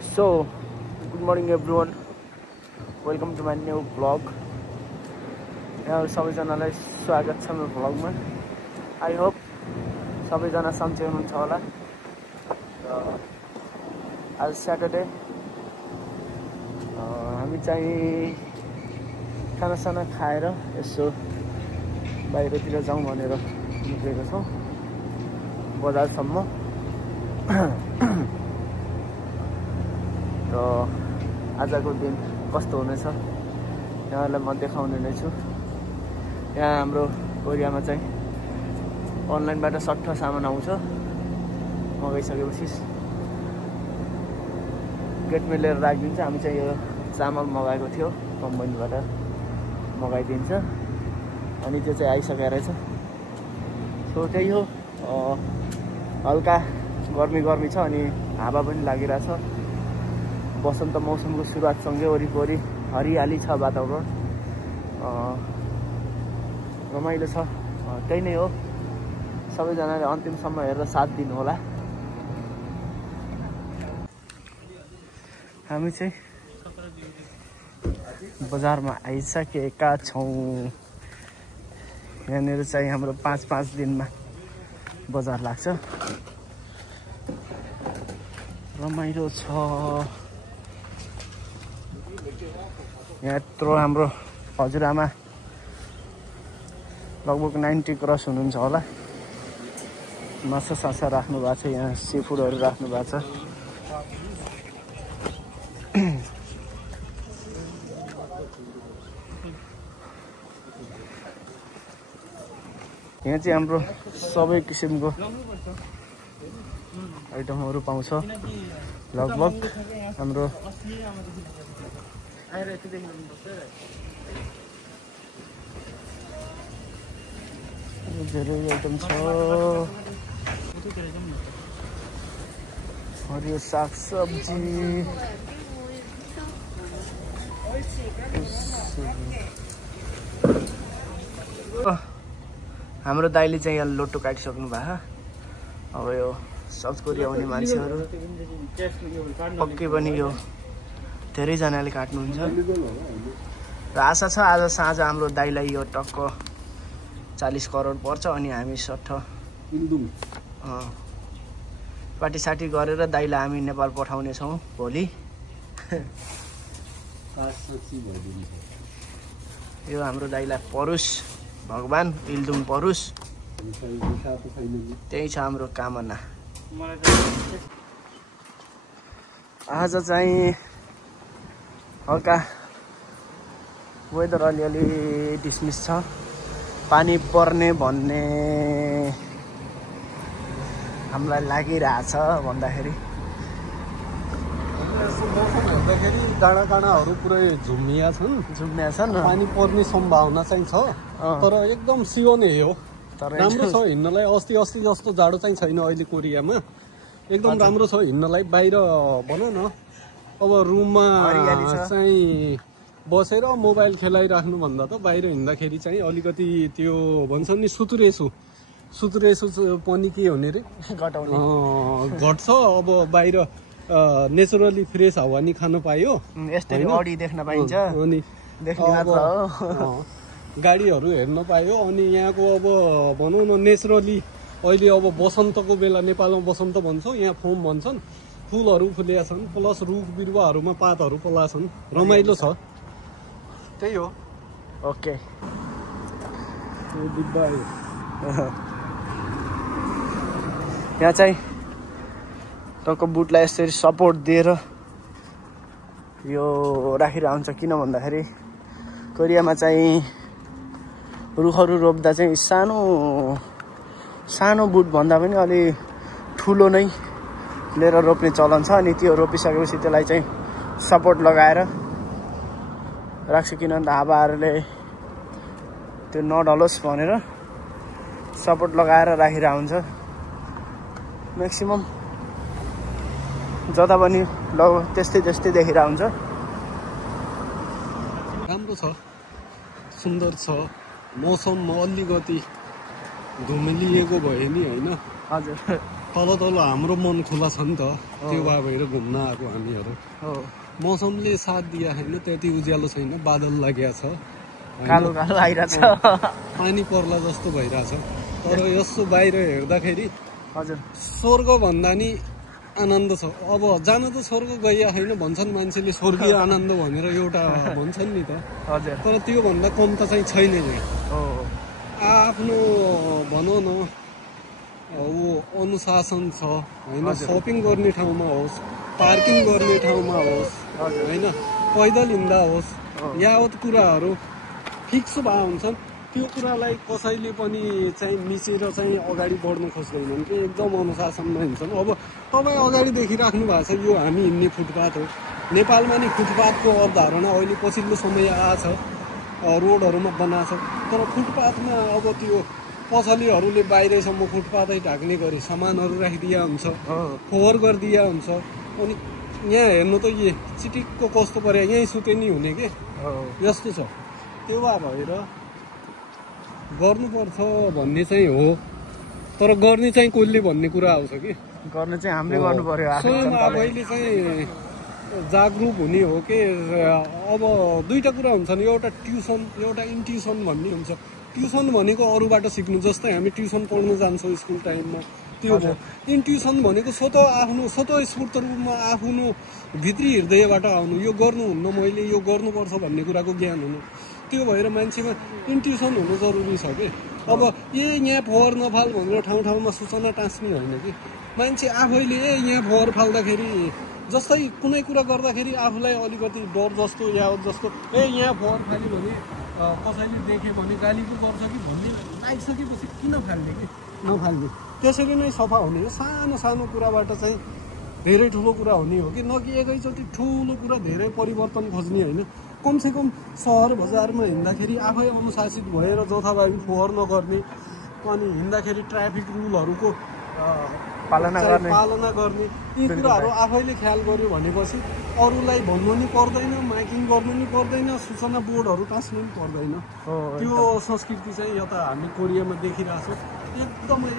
So, good morning everyone. Welcome to my new vlog. यहाँ सबैजनालाई स्वागत छ मेरो भ्लगमा. I hope सबैजना सन्चै हुनुहुन्छ होला. आज सैटरडे हामी चाहिँ खानासाना खाएर यसो बाहिरतिर जाउँ भनेर निक्लेको छौँ बजारसम्म. र आजको दिन कस्तो हुनेछ यहाँलाई म देखाउने नै छु. यहाँ हाम्रो कोरियामा चाहिँ अनलाइनबाट सट्ट सामान आउँछ. मगाइसकेपछि गेटमै लिएर राखिदिन्छ. हामी चाहिँ यो चामल मगाएको थियो कम्पनीबाट मगाइदिन्छ अनि त्यो चाहिँ आइसकेको रहेछ. सो त्यही हो. हल्का गर्मी छ अनि हावा पनि लागिरहेछ. बसन्त मौसमको सुरुवातसँगै वरिपरि हरियाली छ. वातावरण रमाइलो छ. त्यही नै हो. सबैजनाले अन्तिमसम्म हेरेर साथ दिनु होला. हामी चाहिँ बजारमा आइसकेका छौँ. यहाँनिर चाहिँ हाम्रो 5-5 दिनमा बजार लाग्छ. रमाइलो छ. यहाँ यत्रो हाम्रो हजुरआमा लगभग 90 क्रस हुनुहुन्छ होला. माछा राख्नु भएको छ. यहाँ सी फुडहरू राख्नु भएको छ. यहाँ चाहिँ हाम्रो सबै किसिमको आइटमहरू पाउँछ. लगभग हाम्रो धेरै आइटम छ. हरियो साग सब्जी हाम्रो दाइले चाहिँ यहाँ लोटो काटिसक्नु भएको. अब यो साउथ कोरिया आउने मान्छेहरू पक्कै पनि यो धेरैजनाले काट्नुहुन्छ र आशा छ आज साँझ हाम्रो दाइलाई यो टक्क 40 करोड पर्छ अनि हामी सट्ट पार्टी गरेर दाइलाई हामी नेपाल पठाउने छौँ भोलि. यो हाम्रो दाइलाई परोस् भगवान इल्दुङ परोस्. त्यही छ हाम्रो कामना. आज चाहिँ हल्का वेदर अलिअलि डिसमिस छ. पानी पर्ने भन्ने हामीलाई लागिरहेछ भन्दाखेरि डाँडाकाँडाहरू पुरै झुम्मिया छन्. पानी पर्ने सम्भावना चाहिँ छ तर एकदम सियोनै हो. राम्रो छ हिँड्नलाई. अस्ति जस्तो जाडो चाहिँ छैन अहिले कोरियामा. एकदम राम्रो छ हिँड्नलाई. बाहिर भन न अब रुममा चाहिँ बसेर मोबाइल खेलाइराख्नु भन्दा त बाहिर हिँड्दाखेरि चाहिँ अलिकति त्यो भन्छ नि सुतुरेसु पनि के हुने रे घट्छ. अब बाहिर नेचुरली फ्रेस हावा नि खान पायो. यस्तै देख्न पाइन्छ अनि गाडीहरू हेर्न पायो. अनि यहाँको अब भनौँ न नेचुरली अहिले अब बसन्तको बेला नेपालमा बसन्त भन्छौँ, यहाँ फोम भन्छन्. फुलहरू फुलेका छन् प्लस रुख बिरुवाहरूमा पातहरू फुला छन्. रमाइलो छ. त्यही हो. ओके. यहाँ चाहिँ टक्क बुटलाई यसरी सपोर्ट दिएर यो राखिरहेको हुन्छ. किन भन्दाखेरि कोरियामा चाहिँ रुखहरू रोप्दा चाहिँ सानो बुट भन्दा पनि अलि ठुलो नै लिएर रोप्ने चलन छ. अनि त्यो रोपिसकेपछि त्यसलाई चाहिँ सपोर्ट लगाएर राख्छ. किन भन्दा हावाहरूले त्यो नढलोस् भनेर सपोर्ट लगाएर राखिरहेको हुन्छ. म्याक्सिमम जता पनि त्यस्तै देखिरहेको हुन्छ. राम्रो छ. सुन्दर छ. मौसममा अलिकति धुमिलिएको भयो नि होइन. हजुर तल तल हाम्रो मन खुला छ नि त, त्यो भएर घुम्न आएको हामीहरू। मौसमले साथ दिया छैन, त्यति उज्यालो छैन, बादल लागेको छ, कालो कालो आइरहेछ, पानी पर्ला जस्तो भइरहेछ। तर यसो बाहिर हेर्दाखेरि हजुर स्वर्ग भन्दा नि आनन्द छ। अब जान त स्वर्ग गइया छैन भन्छन् मान्छेले, स्वर्गीय आनन्द भनेर एउटा भन्छन् नि त, हजुर तर त्यो भन्दा कम त चाहिँ छैन नि। आफ्नो भनौँ न अनुशासन छ होइन, सपिङ गर्ने ठाउँमा होस्, पार्किङ गर्ने ठाउँमा होस् होइन, पैदल हिँड्दा होस्, यावत कुराहरू फिक्स भए हुन्छन्। त्यो कुरालाई कसैले पनि चाहिँ मिचेर चाहिँ अगाडि बढ्न खोज्दैनन् कि एकदम अनुशासनमा हिँड्छन्। अब तपाईँ अगाडि देखिराख्नु भएको छ, यो हामी हिँड्ने फुटपाथ हो। नेपालमा नि फुटपाथको अवधारणा अहिले पछिल्लो समय आएछ, रोडहरूमा बनाएको छ, तर फुटपाथमा अब त्यो पसलेहरूले बाहिरसम्म फुटपाथै ढाक्ने गरी सामानहरू राखिदिया हुन्छ, फोहोर गरिदिया हुन्छ। अनि यहाँ हेर्नु त यी चिटिक्क कस्तो पऱ्यो, यहीँ सुते नि हुने के यस्तो छ। त्यो भएर गर्नुपर्छ भन्ने चाहिँ हो, तर गर्ने चाहिँ कसले भन्ने कुरा आउँछ कि गर्ने चाहिँ हामीले गर्नु पर्यो। स्वयं आफैले चाहिँ जागरुक हुने हो कि। अब दुईवटा कुरा हुन्छ नि, एउटा ट्युसन, एउटा इन्ट्युसन भन्ने हुन्छ। ट्युसन भनेको अरूबाट सिक्नु, जस्तै हामी ट्युसन पढ्नु जान्छौँ स्कुल टाइममा, त्यो हो। इन्ट्युसन भनेको स्वतः स्फूर्त रूपमा आफ्नो भित्री हृदयबाट आउनु, यो गर्नुहुन्न मैले, यो गर्नुपर्छ भन्ने कुराको ज्ञान हुनु। त्यो भएर मान्छेमा इन्ट्युसन हुनु जरुरी छ कि। अब यहाँ फोहोर नफाल भनेर ठाउँ ठाउँमा सूचना टाँस्ने होइन कि, मान्छे आफैले यहाँ फोहोर फाल्दाखेरि, जस्तै कुनै कुरा गर्दाखेरि आफूलाई अलिकति डर जस्तो या जस्तो यहाँ फोहोर फाल्यो भने कसैले देख्यो भने गाली पो गर्छ कि भन्ने लागिसकेपछि किन फाल्ने कि नफाल्ने। त्यसरी नै सफा हुने हो। सानो सानो कुराबाट चाहिँ धेरै ठुलो कुरा हुने हो कि, न कि एकैचोटि ठुलो कुरा धेरै परिवर्तन खोज्ने होइन। कमसेकम सहर बजारमा हिँड्दाखेरि आफै अनुशासित भएर जथाभावी फोहोर नगर्ने, अनि हिँड्दाखेरि ट्राफिक रुलहरूको पालना गर्ने, यी कुराहरू आफैले ख्याल गर्यो भनेपछि अरूलाई भन्नु नि पर्दैन, माइकिङ गर्नु नि पर्दैन, सूचना बोर्डहरू टाँस्नु नि पर्दैन। त्यो संस्कृति चाहिँ यता हामी कोरियामा देखिरहेछौँ।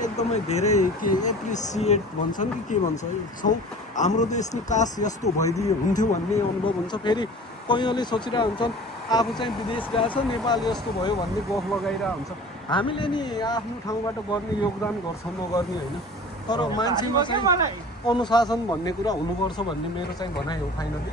एकदमै धेरै के एप्रिसिएट भन्छन् कि के भन्छ छौँ। हाम्रो देशले कास यस्तो भइदियो हुन्थ्यो भन्ने अनुभव हुन्छ। फेरि कैयौँले सोचिरहेको हुन्छन् आफू चाहिँ विदेश गएको छ, नेपाल यस्तो भयो भन्ने गफ लगाइरहेको हुन्छ। हामीले नि आफ्नो ठाउँबाट गर्ने योगदान गर्छौँ, नगर्ने होइन, तर मान्छेमा चाहिँ अनुशासन भन्ने कुरा हुनुपर्छ भन्ने मेरो चाहिँ भनाइ हो फाइनली।